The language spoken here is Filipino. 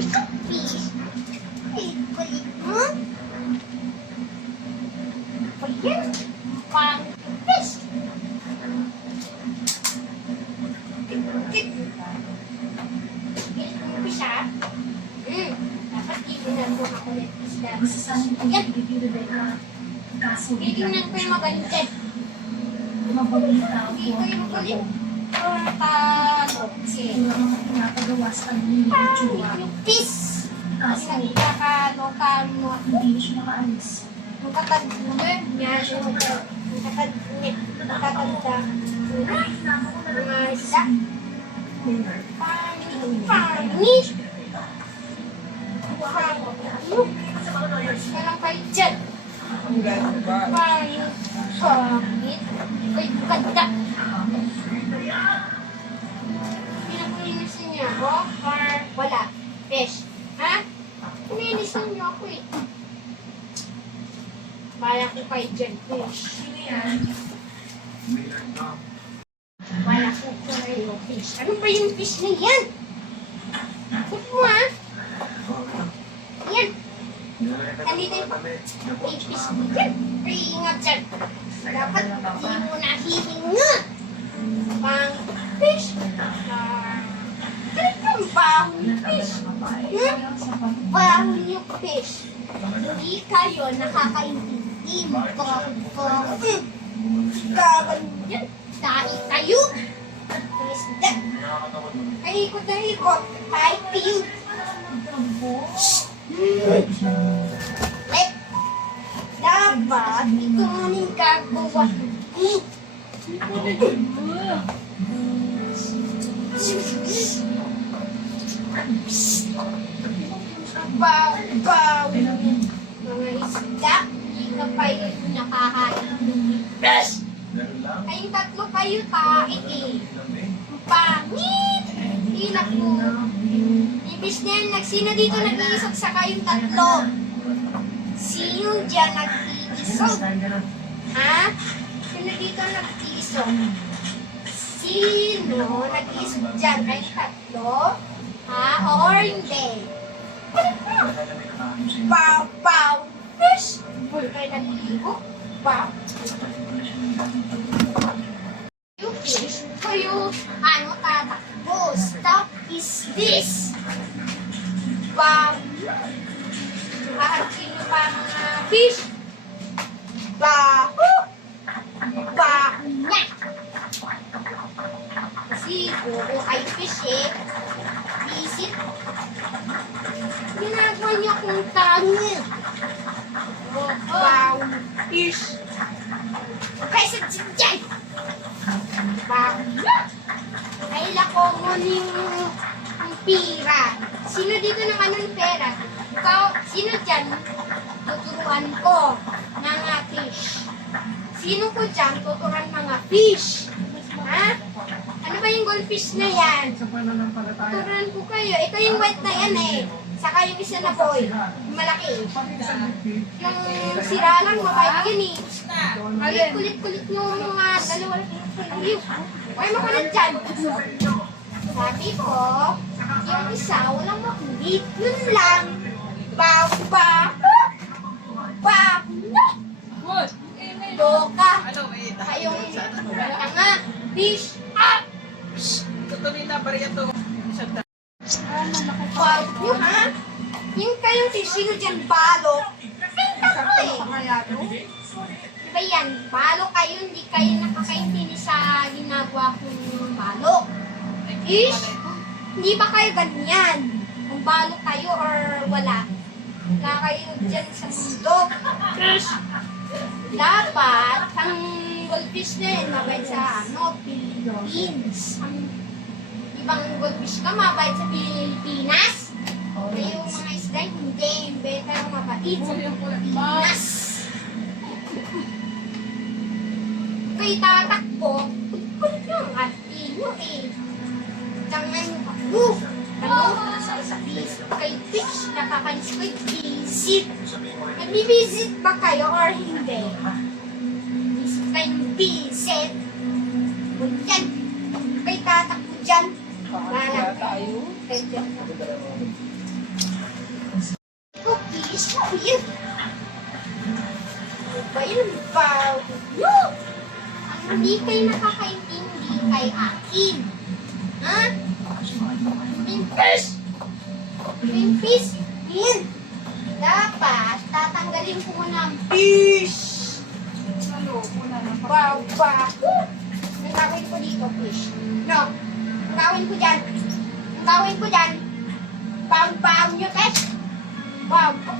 Ikaw, fish. Ay, kulit mo. Ayan. Pang fish. Fish, ha? Dapat ibunan mo ako ng isda. Ayan. Titingnan ko yung maganda. Dito yung kulit. Yung fish. Nagkakano-kano. Hindi siya makaalis. Magkakadungan niya. Magkakagda. Mga isda. Pangit. Walang kayo dyan. Pangit. Ay, ganda. Pinakulinisin niya ako or wala? Fish. Ha? Kulinisin niyo ako eh. Bala ko kayo dyan, fish. Bala ko kayo, fish. Ano ba yung fish na yan? Huwag mo ha? Yan. Nandito yung fish mo dyan. Ringat dyan. Dapat di mo nahihinga. Pang fish. Talagang baho yung fish. Baho yung fish. Hindi kayo nakakaintindi. Kaganyan. Dahil kayo. Isda. Ay, ikot. Kahit kayo. Dapat ikunin gagawa. Baw. Mga isda, hindi ka pa yung nakakain. Kayong tatlo kayo taik eh. Pangit! Hilak mo. Ibis na yan, sino dito nag-iisog sa kayong tatlo? Sino dyan nag-iisog? Ha? Sino dito nag-iisog? Sino nag-iisog dyan? Kayong tatlo? Ha? Or hindi? Baw! Fish! Kayo nag-iisog? Baw! You fish, kayo, tatakbo. Stop is this. Baw! Haharapin nyo pa mga fish. Baho! Baho niya! Kasi puro ay fish eh. Visit. Ginagawa niyo akong tangi. Baho fish. Kaysa dyan! Baho niya! Kaila ko muning pira. Sino dito naman ng pera? Ikaw, sino dyan? Tuturuan ko mga fish. Sino ko dyan? Tuturuan mga fish. Ha? Ano ba yung goldfish na yan? Tuturuan ko kayo. Ito yung white na yan eh. Saka yung isa na boy. Yung malaki. Yung sira lang, mabait yun eh. Kulit-kulit nyo mga dalawa. Huwag makulit dyan. Sabi ko, yung isa, walang makulit. Yun lang. Baw! Loka! Kayong tanga! Fish! Tutuloy na ba rin ito? Wow! Yung ha? Yung kayong fish, sino dyan balo? Pinta ko eh! Diba yan? Balo kayo, hindi kayo nakakaintindi sa ginagawa kong balo. Fish? Hindi ba kayo ganyan? Kung balo kayo or wala? Na kayo dyan sa mundo. Fish! Dapat, ang goldfish na yun, mabait sa Philippines. Ang ibang goldfish ka, mabait sa Pilipinas. Yung mga isda, hindi. Beta yung mabait sa Pilipinas. Kay tatakbo, kulit yung ati nyo eh. Tangan ako. Kay fish, nakakanis ko visit. Nag-visit ba kayo or hindi? Visit kayong visit. Yan. Kay tatakbo dyan. Bahala tayo. Fish mo yun. Ano ba yun? Bago nyo. Ang hindi kayo nakakaintindi kay akin. Ha? Yung fish! Yung fish! Yan! Dapat, tatanggalin ko muna ang fish! Naloko na naman. Bago! Ang gawin ko dito, fish. No? Ang gawin ko dyan. Ang gawin ko dyan. Bago nyo, Tess. Bago.